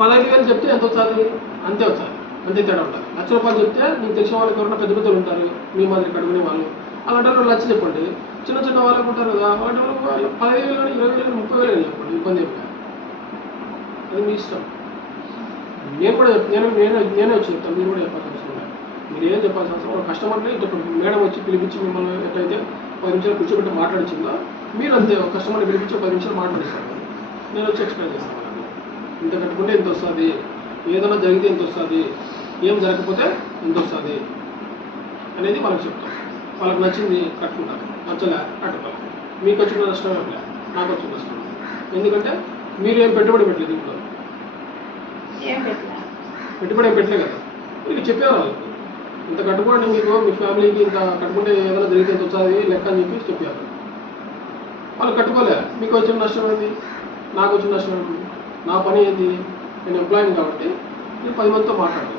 15,000 చెప్తే ఎంత వస్తుంది? అంతే వస్తుంది, అంతే తేడా ఉంటుంది. ₹1,00,000 చెప్తే మీకు తెలిసిన వాళ్ళకి ఎవరైనా పెద్ద పెద్దలు ఉంటారు, మీ మాదిరి కడుగునే వాళ్ళు, అలాంటి వాళ్ళు 1,00,000 చెప్పండి. చిన్న చిన్న వాళ్ళకు ఉంటారు కదా, అలాంటి వాళ్ళు 15,000 కానీ 20,000 కానీ 30,000 చెప్పండి, ఇబ్బంది ఏమి కాదు. అది మీ ఇష్టం. నేను కూడా నేనే వచ్చి చెప్తాను, మీరు కూడా చెప్పాల్సిన అవసరం లేదు. మీరు ఏం చెప్పాల్సిన అవసరం, ఒక కస్టమర్ని ఇంత మేడం వచ్చి పిలిపించి మిమ్మల్ని ఎట్లయితే 10 నిమిషాలు కూర్చోబెట్టి మాట్లాడించిందో, మీరు అంతే ఒక కస్టమర్ని పిలిపించి 10 నిమిషాలు మాట్లాడిస్తాను. నేను వచ్చి ఎక్స్ప్లెయిన్ చేస్తాను వాళ్ళని. ఇంత కట్టుకుంటే ఇంత వస్తుంది, ఏదైనా జరిగితే ఎంత వస్తుంది, ఏం జరగకపోతే ఎంత వస్తుంది అనేది వాళ్ళకి చెప్తాం. వాళ్ళకి నచ్చింది కట్టుకుంటారు, నచ్చలే కట్టుకోవాలి. మీకు వచ్చిన నష్టం ఏం లేదు, నాకు వచ్చిన నష్టం. ఎందుకంటే మీరు ఏం పెట్టుబడి పెట్టలేదు, ఇప్పుడు పెట్టుబడి ఏం పెట్టలే కదా. మీకు చెప్పారు వాళ్ళకి ఇంత కట్టుకోండి, మీకు మీ ఫ్యామిలీకి ఇంత కట్టుకుంటే ఏదైనా జరిగితే ఎంత వస్తుంది లెక్క అని చెప్పి చెప్పారు. వాళ్ళు కట్టుకోలే, మీకు వచ్చిన నష్టం ఏంది, నాకు వచ్చిన నష్టం ఏంటి? నా పని ఏంది, నేను ఎంప్లాయీని కాబట్టి నేను 10 మందితో మాట్లాడాలి.